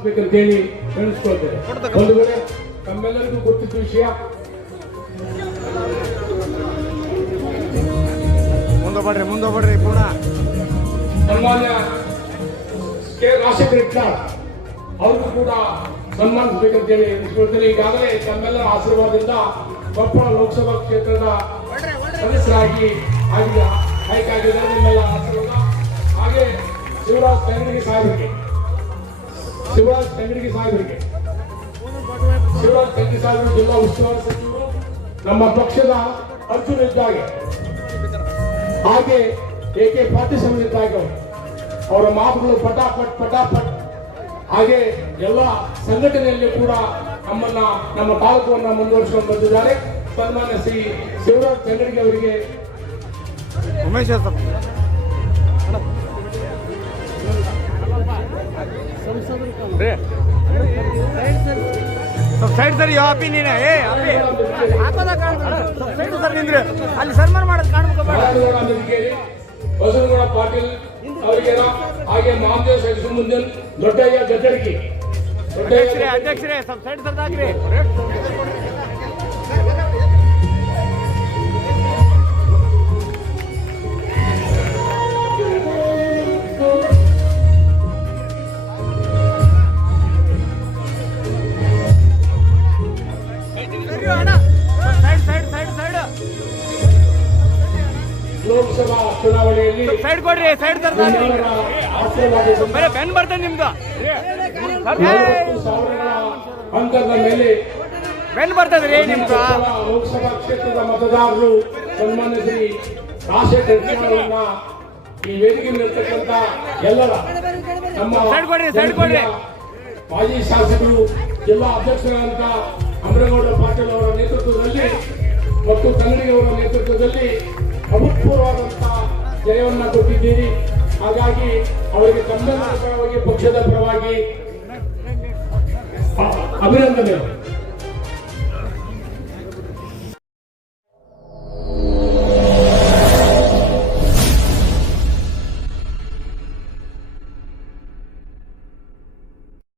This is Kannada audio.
ಸನ್ಮಾನಿಸಬೇಕಂತ ಹೇಳಿ ತಿಳಿಸ್ಕೊಳ್ತೇನೆ. ಒಂದು ವೇಳೆ ತಮ್ಮೆಲ್ಲರಿಗೂ ಗೊತ್ತಿದ್ದ ವಿಷಯ, ಮುಂದೆ ಬರ್ರಿ ಪುನಃ ಸನ್ಮಾನ್ಯ ಕೆ ರಾಜಶೇಖರ್ ಇಟ್ನಾಳ್ ಅವ್ರಿಗೂ ಕೂಡ ಸನ್ಮಾನಿಸಬೇಕಂತೇಳಿ ತಿಳಿಸ್ಕೊಳ್ತೇನೆ. ಈಗಾಗಲೇ ತಮ್ಮೆಲ್ಲರ ಆಶೀರ್ವಾದದಿಂದ ಕೊಪ್ಪಳ ಲೋಕಸಭಾ ಕ್ಷೇತ್ರದ ಸದಸ್ಯರಾಗಿ ಆಯ್ಕೆಯಾಗಿದ್ದಾರೆ. ನಿಮ್ಮೆಲ್ಲ ಆಶೀರ್ವಾದ. ಹಾಗೆ ಶಿವರಾಜ್ ತಂಗಡಿಗೆ ಸಾಹೇಬರಿಗೆ ಜಿಲ್ಲಾ ಉಸ್ತುವಾರಿ ಸಚಿವರು, ನಮ್ಮ ಪಕ್ಷದ ಅರ್ಜುನ್ ಇದ್ದಾಗೆ, ಹಾಗೆ AK ಪಾಟೀಲ್ ಇದ್ದಾಗೆ ಅವರ ಮಾತುಗಳು ಪಟಾಪಟ್. ಹಾಗೆ ಎಲ್ಲ ಸಂಘಟನೆಯಲ್ಲಿ ಕೂಡ ನಮ್ಮ ತಾಲೂಕನ್ನು ಮುಂದುವರಿಸಿಕೊಂಡು ಬಂದಿದ್ದಾರೆ. ಸನ್ಮಾನ್ಯ ಶ್ರೀ ಶಿವರಾಜ್ ತಂಗಡಿಗೆ ಅವರಿಗೆ ಉಮೇಶ್ ಸೈಡ್ ಸರಿ ಅಪ್ಪಿ ನೀನೆ ಸರ್ ನಿಂದ್ರೆ ಅಲ್ಲಿ ಸನ್ಮಾನ ಮಾಡೋದು ಕಾಣ್ಬೇಕು. ಬಸವನಗೌಡ ಪಾಟೀಲ್ ಅವರಿಗೆ, ಹಾಗೆ ಮಹಾದೇವ ಶೇಷಮುಂದನ್, ದೊಡ್ಡಯ್ಯ ಗದ್ದರ್ಗಿ ಅಧ್ಯಕ್ಷರೇ ಸ್ವಲ್ಪ ಸೈಡ್ ಸರ್ದಾಗ್ರಿ. ಲೋಕಸಭಾ ಚುನಾವಣೆಯಲ್ಲಿ ಸೈಡ್ ಕೊಡ್ರಿ, ಸೈಡ್ ತರ್ದಾಗ್ರಿ. ಬರೀ ಬೆನ್ ಬರ್ತದೆ ನಿಮ್ದು ಅಂತರದ ಮೇಲೆ ಬೆನ್ ಬರ್ತದ್ರಿ ನಿಮ್ದು. ಲೋಕಸಭಾ ಕ್ಷೇತ್ರದ ಮತದಾರರು ಸನ್ಮಾನ್ಯ ಶ್ರೀ ರಾಜಶೇಖರ್ ಅವರನ್ನ ಈ ವೇದಿಕೆ ಮೇಲಿರ್ತಕ್ಕಂಥ ಎಲ್ಲರ ನಮ್ಮ ಮಾಜಿ ಶಾಸಕರು, ಜಿಲ್ಲಾ ಅಧ್ಯಕ್ಷರಾದಂಥ ಅಮರೇಗೌಡ ಪಾಟೀಲ್ ಅವರ ನೇತೃತ್ವದಲ್ಲಿ ಮತ್ತು ತಂಗಡಿ ಅವರ ನೇತೃತ್ವದಲ್ಲಿ ಅಭೂತಪೂರ್ವವಾದಂತಹ ಜಯವನ್ನು ಕೊಟ್ಟಿದ್ದೀರಿ. ಹಾಗಾಗಿ ಅವರಿಗೆ ತಮ್ಮೆಲ್ಲರ ಪರವಾಗಿ, ಪಕ್ಷದ ಪರವಾಗಿ ಅಭಿನಂದನೆ.